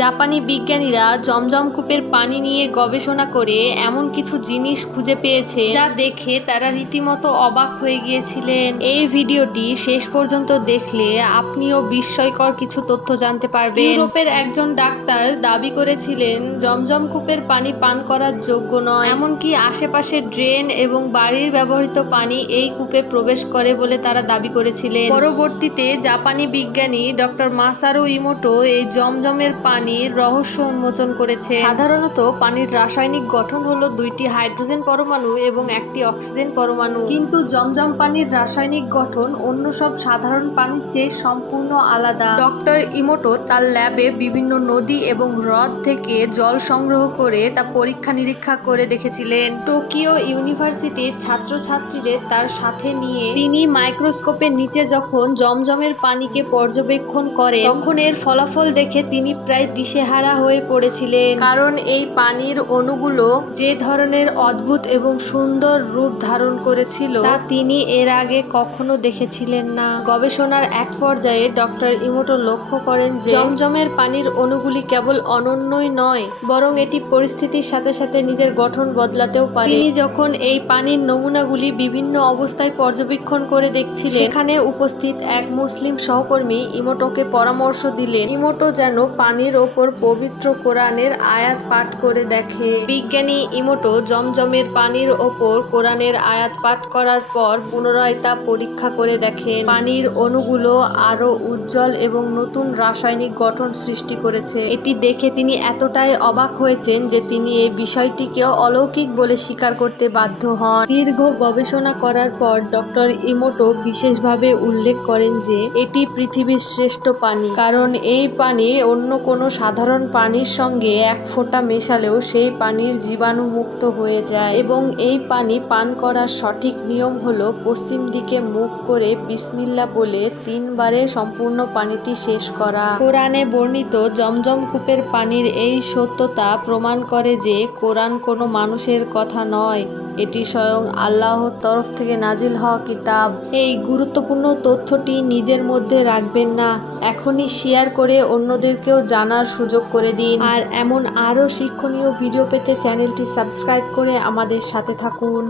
জাপানি বিজ্ঞানীরা জমজম কূপের পানি নিয়ে গবেষণা করে এমন কিছু জিনিস খুঁজে পেয়েছে যা দেখে তারা রীতিমতো অবাক হয়ে গিয়েছিলেন। এই ভিডিওটি শেষ পর্যন্ত দেখলে আপনিও বিস্ময়কর কিছু তথ্য জানতে পারবেন। ইউরোপের একজন ডাক্তার দাবি করেছিলেন জমজম কূপের পানি পান করার যোগ্য নয়, এমনকি আশেপাশের ড্রেন এবং বাড়ির ব্যবহৃত পানি এই কূপে প্রবেশ করে বলে তারা দাবি করেছিলেন। পরবর্তীতে জাপানি বিজ্ঞানী ডক্টর মাসারু ইমোটো এই জমজমের পানির রহস্য উন্মোচন করেছে। সাধারণত পানির রাসায়নিক গঠন হলো দুইটি হাইড্রোজেন পরমাণু এবং একটি অক্সিজেন পরমাণু, কিন্তু জমজম পানির রাসায়নিক গঠন অন্য সব সাধারণ পানির চেয়ে সম্পূর্ণ আলাদা। ডক্টর ইমোটো তার ল্যাবে বিভিন্ন নদী এবং হ্রদ থেকে জল সংগ্রহ করে তা পরীক্ষা নিরীক্ষা করে দেখেছিলেন। টোকিও ইউনিভার্সিটির ছাত্রছাত্রীদের তার সাথে নিয়ে তিনি মাইক্রোস্কোপের নিচে যখন জমজমের পানিকে পর্যবেক্ষণ করেন তখন এর ফলাফল দেখে তিনি প্রায় দিশেহারা হয়ে পড়েছিলেন, কারণ এই পানির অণুগুলো যে ধরনের অদ্ভুত এবং সুন্দর রূপ ধারণ করেছিল তা তিনি এর আগে কখনো দেখেছিলেন না। গবেষণার এক পর্যায়ে ডক্টর ইমোটো লক্ষ্য করেন যে জমজমের পানির অণুগুলি কেবল অনন্যই নয়, বরং এটি পরিস্থিতির সাথে সাথে নিজের গঠন বদলাতেও পারে। তিনি যখন এই পানির নমুনাগুলি বিভিন্ন অবস্থায় পর্যবেক্ষণ করে দেখছিলেন, সেখানে উপস্থিত এক মুসলিম সহকর্মী ইমোটোকে পরামর্শ দিলেন ইমোটো যেন পানির ওপর পবিত্র কোরআনের আয়াত পাঠ করে দেখে। বিজ্ঞানী ইমোটো জমজমের পানির ওপর কোরআনের আয়াত পাঠ করার পর পুনরায় তা পরীক্ষা করে দেখেন। পানির অণুগুলো আরো উজ্জ্বল এবং নতুন রাসায়নিক গঠন সৃষ্টি করেছে। এটি দেখে তিনি এতটাই অবাক হয়েছেন যে তিনি এই বিষয়টিকেও অলৌকিক বলে স্বীকার করতে বাধ্য হন। দীর্ঘ গবেষণা করার পর ডক্টর ইমোটো বিশেষভাবে উল্লেখ করেন যে এটি পৃথিবীর শ্রেষ্ঠ পানি, কারণ এই পানি অন্য কোনো সাধারণ পানির সঙ্গে এক ফোঁটা মেশালেও সেই পানির জীবাণু মুক্ত হয়ে যায় এবং এই পানি পান করার সঠিক নিয়ম হলো পশ্চিম দিকে মুখ করে বিসমিল্লাহ বলে 3 বারে সম্পূর্ণ পানিটি শেষ করা। কোরআনে বর্ণিত জমজম কূপের পানির এই সত্যতা প্রমাণ করে যে কোরআন কোনো মানুষের কথা নয়, এটি স্বয়ং আল্লাহর তরফ থেকে নাজিল হওয়া কিতাব। এই গুরুত্বপূর্ণ তথ্যটি নিজের মধ্যে রাখবেন না, এখনই শেয়ার করে অন্যদেরকেও জানার সুযোগ করে দিন। আর এমন আরও শিক্ষণীয় ভিডিও পেতে চ্যানেলটি সাবস্ক্রাইব করে আমাদের সাথে থাকুন।